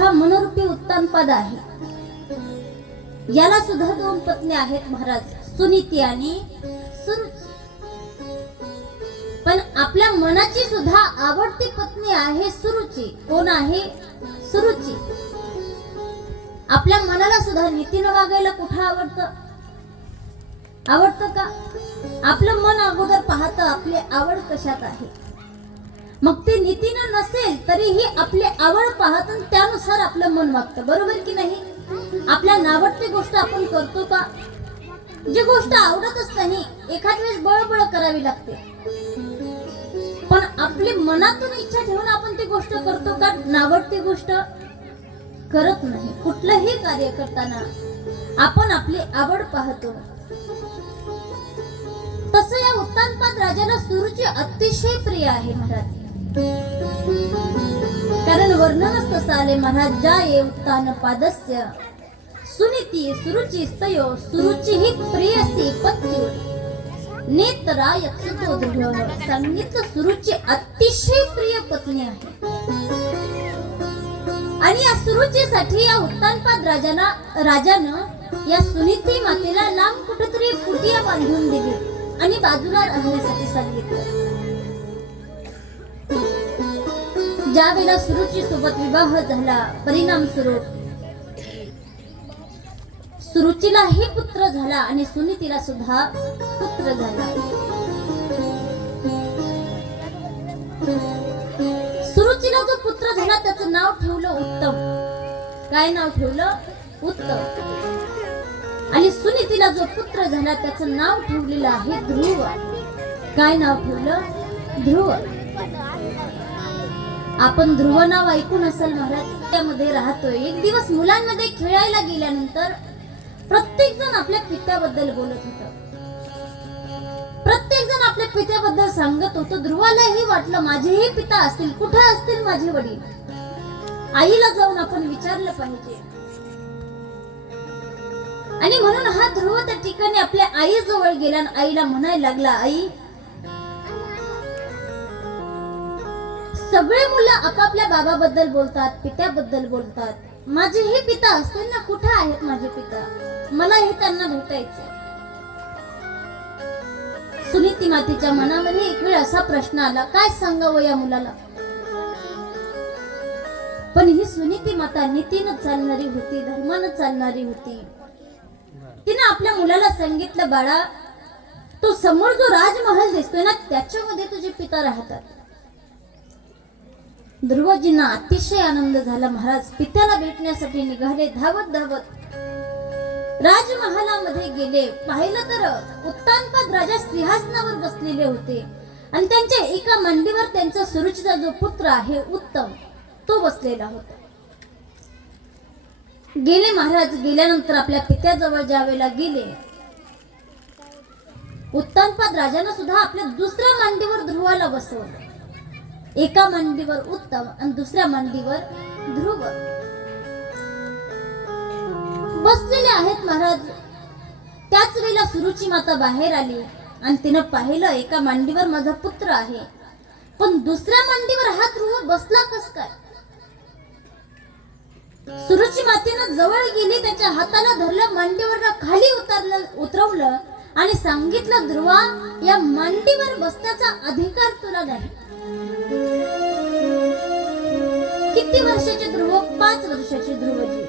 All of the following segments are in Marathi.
हा मनोरूपी उत्तानपद आहे. याला सुद्धा दोन पत्नी आहेत महाराज सुनीती आणि पण आपल्या मनाची सुद्धा आवडती पत्नी आहे सुरुची. कोण आहे? सुरुची. आपल्या मनाला सुद्धा नीतीनं वागायला कुठं आवडतं? आवडतं का? आपलं मन अगोदर पाहतं आपली आवड कशात आहे. मग ते नीतीनं नसेल तरीही आपली आवड पाहत आणि त्यानुसार आपलं मन वागतं. बरोबर की नाही? आपल्या नावडती गोष्ट आपण करतो का? जी गोष्ट आवडतच नाही एखाद वेळेस बळबळ करावी लागते. पण आपली मनातून इच्छा ठेवून आपण ती गोष्ट करतो का? नावडती गोष्ट करत नाही. कुठलंही कार्य करताना आपण आपली आवड पाहतो. तसं या उत्तानपाद राजाला सुरुची अतिशय प्रिय आहे महाराज. कारण वर्णनच साले आले महाराज ज्या ये उत्तान पादस्य. सुनीती सुरुची सयो सुरुची ही प्रियसी पत्नी. नेत्रा यक्षतो दृढ सुरुची अतिशय प्रिय पत्नी आहे. आणि या सुरुचीसाठी या उत्तानपाद राजाना राजानं या सुनीती मातेला लांब कुठेतरी कुटिया बांधून दिली आणि बाजूला राहण्यासाठी सांगितलं. ज्यावेळेला सुरुची सोबत विवाह झाला परिणाम स्वरूप सुरुचीलाही पुत्र झाला आणि सुनीतीला सुद्धा पुत्र झाला. सुरुचीला जो पुत्र झाला त्याचं नाव ठेवलं उत्तम. काय नाव ठेवलं? उत्तम. आणि सुनीतीला जो पुत्र झाला त्याचं नाव ठेवलेलं आहे ध्रुव. काय नाव ठेवलं? ध्रुव. आपण ध्रुव नाव ऐकून असेल महाराज त्यामध्ये राहतोय. एक दिवस मुलांमध्ये खेळायला गेल्यानंतर प्रत्येक जण आपल्या पित्याबद्दल बोलत होत. प्रत्येक जण आपल्या पित्याबद्दल सांगत होतो. ध्रुवालाही वाटलं माझेही पिता असतील कुठे असतील माझे वडील? आईला जाऊन आपण विचारलं पाहिजे. आणि म्हणून हा ध्रुव त्या ठिकाणी आपल्या आई जवळ गेला आणि आईला म्हणायला लागला आई सगळे मुलं आपापल्या बाबाबद्दल बोलतात पित्याबद्दल बोलतात. माझेही पिता असतील ना कुठे आहेत माझे पिता? मलाही त्यांना भेटायचे सुनीती मातीच्या मनामध्ये एक वेळ असा प्रश्न आला काय सांगावं या मुलाला? पण ही सुनीती माता नीतीनं चालणारी होती धर्मानं चालणारी होती. तिनं आपल्या मुलाला सांगितलं बाळा तो समोर जो राजमहल दिसतोय ना त्याच्यामध्ये तुझे पिता राहतात. ध्रुवजींना अतिशय आनंद झाला. महाराज पित्याला भेटण्यासाठी निघाले धावत धावत. राजमहालामध्ये गेले. पाहिलं तर उत्तानपद राजा सिंहासनावर बसलेले होते. आणि त्यांच्या एका मांडीवर त्यांचा सुरुचीचा जो पुत्र आहे उत्तम तो बसलेला होता. गेले महाराज. गेल्यानंतर आपल्या पित्याजवळ ज्यावेळेला गेले उत्तानपद राजानं सुद्धा आपल्या दुसऱ्या मांडीवर ध्रुवाला बसवलं. एका मांडीवर उत्तम आणि दुसऱ्या मांडीवर ध्रुव. बसलेले आहेत महाराज. त्याच वेळेला सुरुची माता बाहेर आली आणि तिनं पाहिलं एका मांडीवर माझा पुत्र आहे. पण दुसऱ्या मांडीवर हा ध्रुव बसला कस काय? सुरुची मातेनं जवळ गेली त्याच्या हाताला धरलं मांडीवर खाली उतरलं उतरवलं आणि सांगितलं ध्रुवा या मांडीवर बसण्याचा अधिकार तुला नाही. किती वर्षाचे ध्रुव? पाच वर्षाचे ध्रुवजी.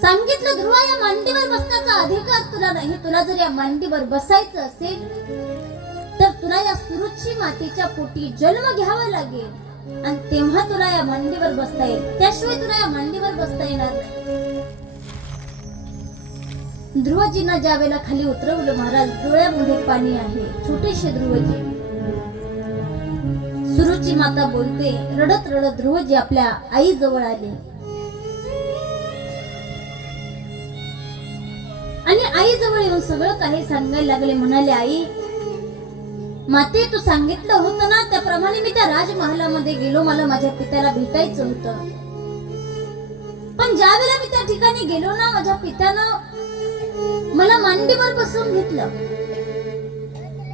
सांगितलं ध्रुवा या मांडीवर बसण्याचा अधिकार तुला नाही. तुला जर या मांडीवर बसायचं असेल तर तुला या सुरुची मातेच्या पोटी जन्म घ्यावा लागेल. आणि तेव्हा तुला या मांडीवर बसता येईल. त्याशिवाय तुला या मांडीवर बसता येणार नाही. ध्रुवजींना ज्या वेळेला खाली उतरवलं महाराज डोळ्यामध्ये पाणी आहे. छोटेसे ध्रुवजी सुरुची माता बोलते रडत रडत ध्रुवजी आपल्या आई जवळ आले. आणि आई जवळ येऊन सगळं काही सांगायला लागले. म्हणाले आई माते तू सांगितलं होतं ना? त्याप्रमाणे मी त्या राजमहालामध्ये गेलो. मला माझ्या पित्याला भेटायचं होतं. पण ज्या वेळेला मी त्या ठिकाणी गेलो ना माझ्या पित्यानं मला मांडीवर बसवून घेतलं.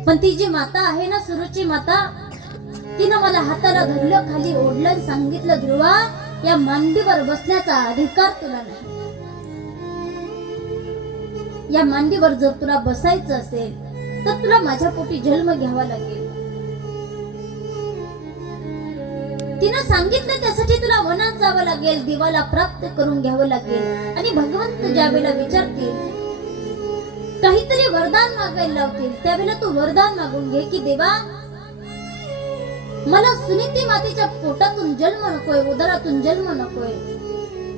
पण ती जी माता आहे ना सुरुची माता तिनं मला हाताला धरलं खाली ओढलं सांगितलं ध्रुवा या मांडीवर बसण्याचा अधिकार तुला नाही. या मांडीवर जर तुला बसायचं असेल तर तुला माझ्या पोटी जन्म घ्यावा लागेल. तिनं सांगितलं त्यासाठी तुला वनात जावं लागेल दिवाला प्राप्त करून घ्यावं लागेल आणि भगवंत ज्यावेळेला विचारतील काहीतरी वरदान मागायला लावतील त्यावेळेला तू वरदान मागून घे की देवा मला सुनीती मातीच्या पोटातून जन्म नकोय उदरातून जन्म नकोय.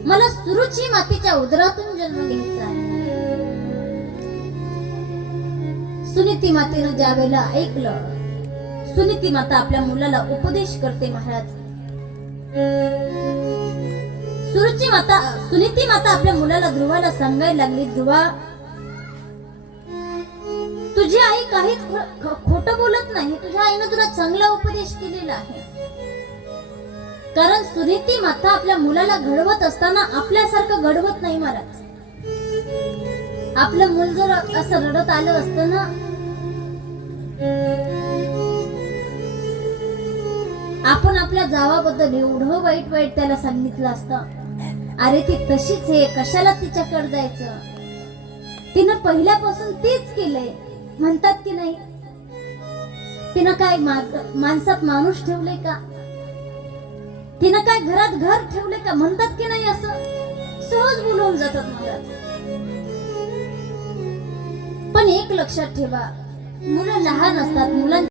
मला सुरुची मातीच्या उदरातून जन्म घ्यायचा आहे. सुनीती मातेनं ज्या वेळेला ऐकलं सुनीती माता आपल्या मुलाला उपदेश करते महाराज. सुरुची माता सुनीती माता आपल्या मुलाला ध्रुवाला सांगायला लागली ध्रुवा तुझी आई काही खोट बोलत नाही. तुझ्या आईनं तुला चांगला उपदेश केलेला आहे. कारण सुनीती माता आपल्या मुलाला घडवत असताना आपल्यासारखं घडवत नाही महाराज. आपलं मूल जर असं रडत आलं असतं ना आपण आपल्या जावाबद्दल एवढं वाईट वाईट त्याला सांगितलं असतं. अरे ती तशीच आहे कशाला तिच्याकडे जायचं? तिनं पहिल्यापासून तेच केलंय. म्हणतात की नाही? तिनं काय माणसात माणूस ठेवले का? तिनं काय घरात घर ठेवले का? म्हणतात की नाही असं? सहज बोलवून जातात महाराज. पण एक लक्षात ठेवा मुलं लहान असतात मुलां